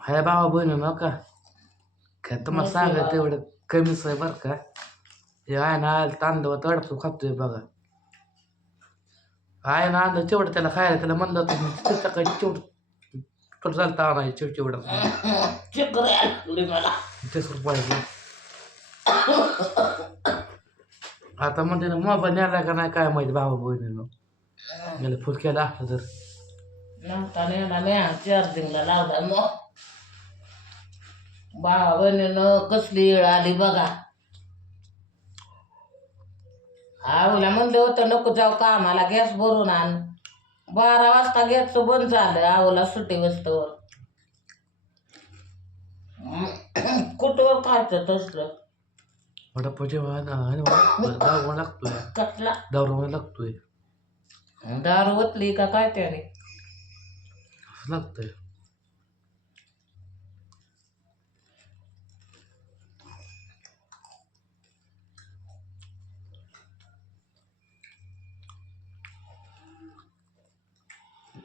हाय भावा बहिणी ना का काय तुम्हाला सांगा. तेवढं कमीच आहे बरं का हे आहे ना तांदूळ तडपू खातोय बघा आहे ना आणलं तेवढं त्याला खायला त्याला म्हणलं होतं सकाळी चिवड तुला चालतं आणायचं चिव चिवडं तीस रुपयाचं आता म्हणते ना मोबाईल न्यायला का नाही काय माहिती भावा बहिणीनं मला फुल केला असतं तर चार्जिंगला लावला मग भावा बहिणीनं कसली येळ आली बघा. आवला म्हणलं होतं नको जाऊ कामाला गॅस भरून आण. बारा वाजता गॅसचं बंद झालं आवला सुट्टी वस्तूवर. कुठवर खायचं तसलं? दारू लागतोय. कसला? दारू लागतोय. दारू ओतली का काय त्याने? लागतंय.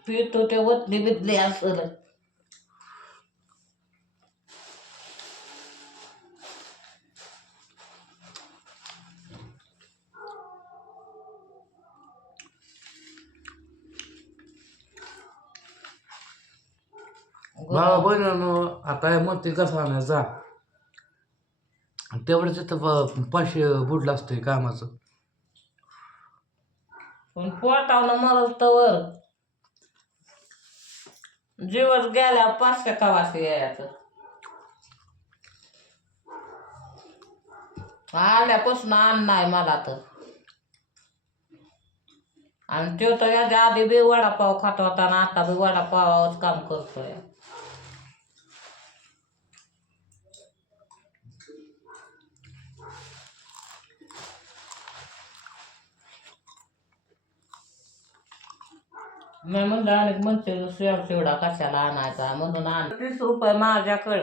पितो ते ओतली बितली असलं बाबा बहिणीनं आता हे म्हणते कसं आणायचा? तेवढंच तिथं पाचशे बुडलं असतंय कामाचं. पण पोटावलं मरल तवर जीवच गेल्या पाचशे कवासी यायचं. आल्यापासून अन्न नाही मला तर. आणि तो तर याच्या आधी बी वडापाव खात होता आणि आता बी वडापावाच काम करतोय. मी म्हणलं आणि म्हणते शेव शेवडा कशाला आणायचा म्हणून आण तीस रुपये माझ्याकडे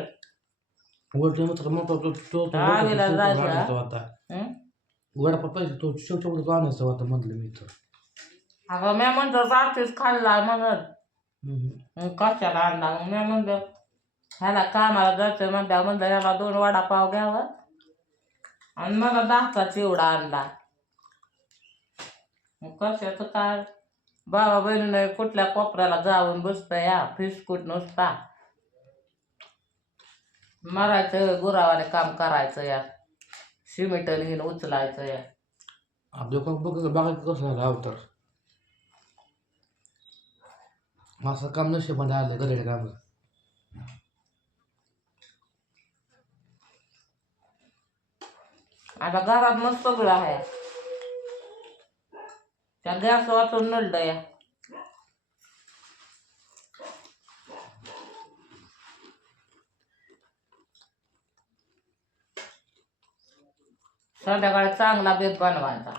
वरती मित्र म्हणतो तो तो दहावीला जायचं, होता हं? वडापाव पैसे तो शेवटी आणायचा होता म्हणलं मी तर अगं मी म्हणतो रात्रीच खाल्ला म्हणत हम्म. मग कशाला आणला मग मी म्हणलं ह्याला कामाला जायचं म्हणलं म्हणलं ह्याला दोन वडापाव घ्यावं आणि मला दहाचा चिवडा आणला मग कशाचं काय बाबा बहिणीने कुठल्या कोपऱ्याला जाऊन बसतं या फिसकूट नुसता. मारायचं गुरावाने काम करायचं या सिमेंटल घेऊन उचलायचं या आपलं काम बघ कसं झालं अवतर. असं काम नशिबाने आलं घरी काम आता घरात मस्त सगळं आहे. त्या गॅस वाचून नळलं या संध्याकाळी चांगला बेत बनवायचा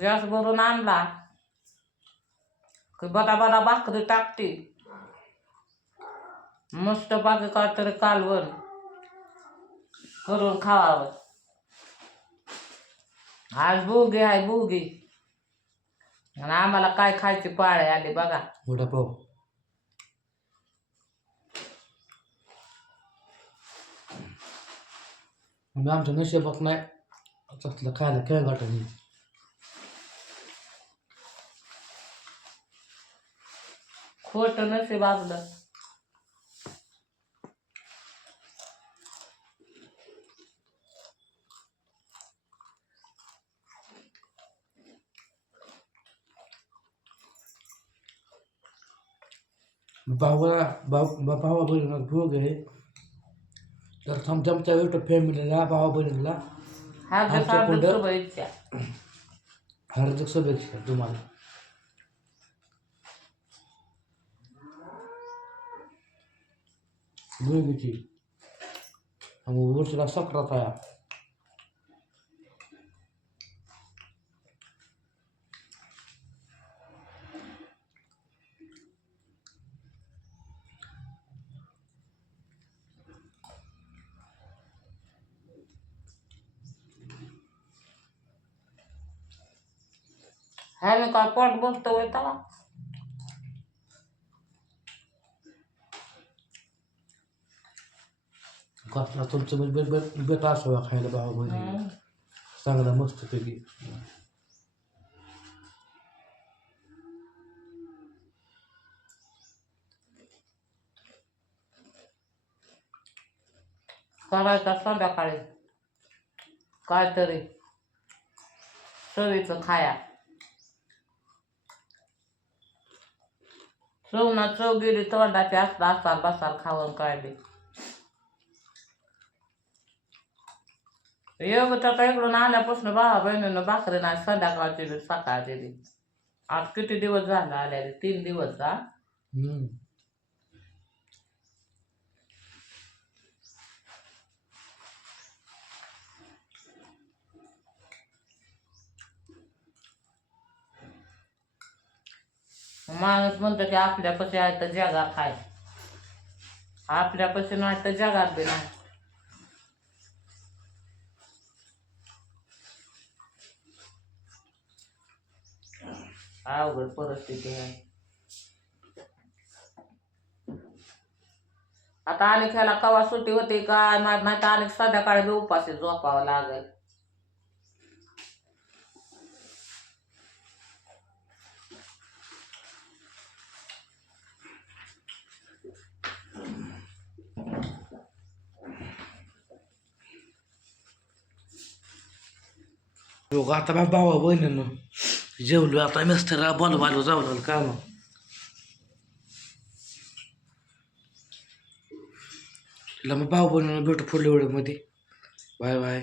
गॅस भरून आणला की बटा बटा भाकरी टाकते मस्त बाकी काहीतरी कालवण करून खावावं. आज भुगी आहे भुगी. आणि आम्हाला काय खायची पाळी आली बघा. वडापाव. म्हणजे आमच्या नशिबात नाही. तसलं खायला खेळ गाठा खोट नशीब आपलं. भावाला भाव भावा बहिणीला भोग आहे. तर थमथमच्या युट्यूब फॅमिलीला भावा बहिणीला हार्दिक आमच्या हार्दिक पुढं- शुभेच्छा. हार्दिक शुभेच्छा तुम्हाला. मुलगीची आणि वर्षाला सतरा तया ह्याने काय पोट बसतो होय तेव्हा कसला तुमचं म्हणजे बेत बेत असावा खायला बहिणी हम्म. चांगला मस्त पैकी करायचा संध्याकाळी. काहीतरी. चवीचं खाया. चव ना चव गेली तोंडाची असता असाल बसाल खाऊन काढली योग तर इकडून आल्यापासून भावा बहिणीनं भाकरी नाही संध्याकाळची बी सकाळची बी आज किती दिवस झाला आल्या तीन दिवस का माणूस म्हणतो की आपल्यापाशी आहे तर जगात आहे. आपल्यापाशी नाही तर जगात बी नाही. अवघड परिस्थिती आहे. आता अनेक ह्याला कवा सुट्टी होती काय माहीत? नाही तर अनेक संध्याकाळी बी उपाशी झोपावं लागेल. लोक आता माझ्या भावा बहिणीनं जेवलो आता मिस्टरला बोलवायला जाऊ मग तिला मग भाऊ बहिणीनं भेटू पुढल्या वेळेमध्ये. Bye bye.